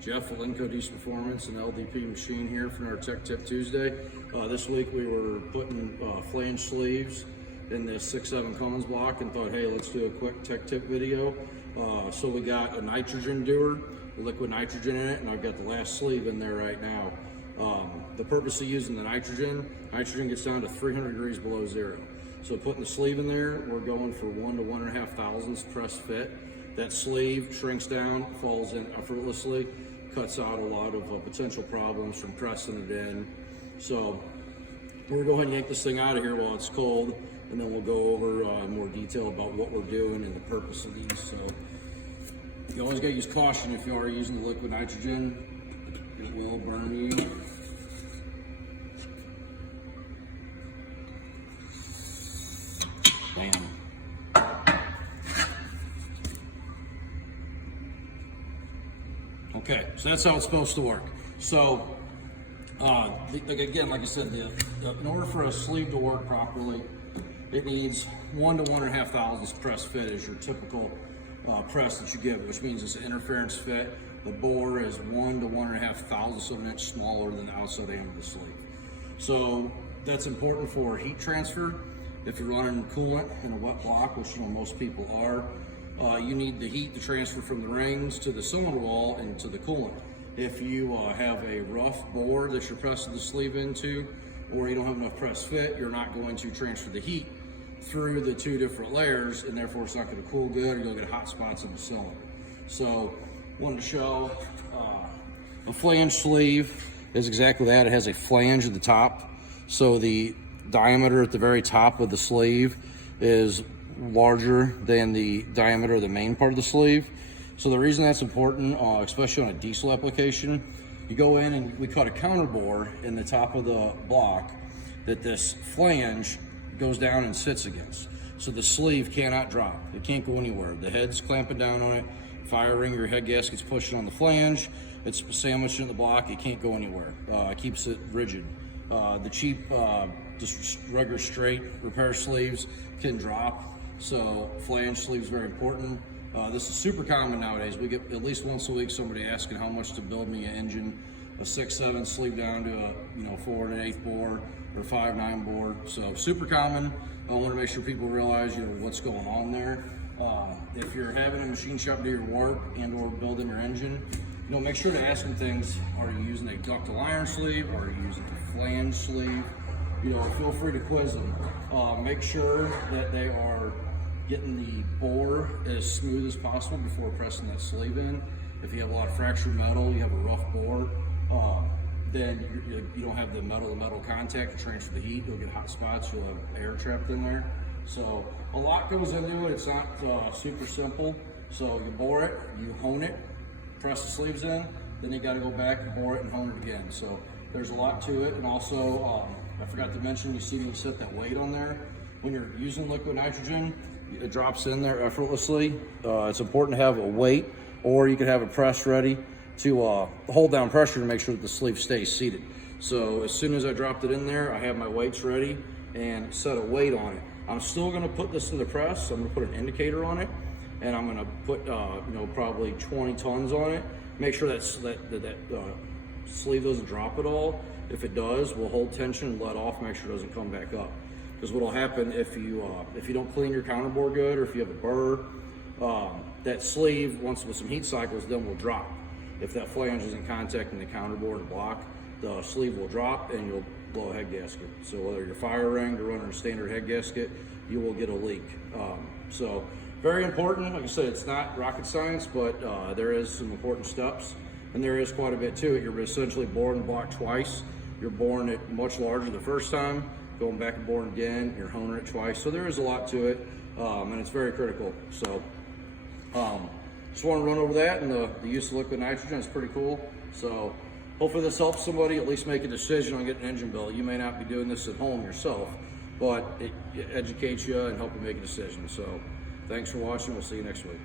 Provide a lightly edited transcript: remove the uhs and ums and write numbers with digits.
Jeff with Cummins Performance and LDP machine here for our Tip Tuesday. This week we were putting flange sleeves in this 6.7 Cummins block and thought, hey, let's do a quick tech tip video. So we got a nitrogen dewar, liquid nitrogen in it, and I've got the last sleeve in there right now. The purpose of using the nitrogen gets down to 300 degrees below zero. So putting the sleeve in there, we're going for 1 to 1.5 thousandths press fit. That sleeve shrinks down, falls in effortlessly, cuts out a lot of potential problems from pressing it in. So we're gonna go ahead and yank this thing out of here while it's cold, and then we'll go over more detail about what we're doing and the purpose of these. So you always gotta use caution if you are using the liquid nitrogen. It will burn you. Bam. Okay, so that's how it's supposed to work. So, again, like I said, in order for a sleeve to work properly, it needs 1 to 1.5 thousandths press fit as your typical press that you give, which means it's an interference fit. The bore is 1 to 1.5 thousandths of an inch smaller than the outside end of the sleeve. So that's important for heat transfer. If you're running coolant in a wet block, which most people are, you need the heat to transfer from the rings to the cylinder wall and to the coolant. If you have a rough bore that you're pressing the sleeve into, or you don't have enough press fit, you're not going to transfer the heat through the two different layers, and therefore it's not going to cool good, or you'll get hot spots in the cylinder. So wanted to show a flange sleeve is exactly that. It has a flange at the top, so the diameter at the very top of the sleeve is larger than the diameter of the main part of the sleeve. So the reason that's important, especially on a diesel application, you go in and we cut a counter bore in the top of the block that this flange goes down and sits against. So the sleeve cannot drop. It can't go anywhere. The head's clamping down on it. Fire ring or head gasket's pushing on the flange. It's sandwiched in the block. It can't go anywhere. It keeps it rigid. The cheap, just regular straight repair sleeves can drop. So flange sleeves very important. This is super common nowadays. We get at least once a week somebody asking how much to build me an engine, a 6.7 sleeve down to a 4 1/8 bore or 5.9 bore. So super common. I want to make sure people realize what's going on there. If you're having a machine shop do your work and or building your engine, make sure to ask them things. Are you using a ductile iron sleeve? Or are you using a flange sleeve? Feel free to quiz them. Make sure that they are getting the bore as smooth as possible before pressing that sleeve in. If you have a lot of fractured metal, you have a rough bore, then you don't have the metal-to-metal contact to transfer the heat. You'll get hot spots, you'll have air trapped in there. So a lot goes into it. It's not super simple. So you bore it, you hone it, press the sleeves in, then you got to go back and bore it and hone it again. So there's a lot to it. And also, I forgot to mention, you see me set that weight on there. When you're using liquid nitrogen, it drops in there effortlessly. It's important to have a weight, or you could have a press ready to hold down pressure to make sure that the sleeve stays seated. So as soon as I dropped it in there, I have my weights ready and set a weight on it. I'm still gonna put this to the press. I'm gonna put an indicator on it, and I'm gonna put probably 20 tons on it. Make sure that sleeve doesn't drop at all. If it does, we'll hold tension and let off, make sure it doesn't come back up. Because what will happen if you don't clean your counter bore good, or if you have a burr, that sleeve, once with some heat cycles, then will drop. If that flange isn't contacting the counter bore and block, the sleeve will drop and you'll blow a head gasket. So whether you're fire ringed or running a standard head gasket, you will get a leak. So very important. Like I said, it's not rocket science, but there is some important steps, and there is quite a bit to it. You're essentially boring the block twice. You're boring it much larger the first time, going back and boring again, you're honing it twice. So there is a lot to it, and it's very critical. So just want to run over that, and the use of liquid nitrogen is pretty cool. So hopefully this helps somebody at least make a decision on getting an engine built. You may not be doing this at home yourself, but it educates you and help you make a decision. So thanks for watching. We'll see you next week.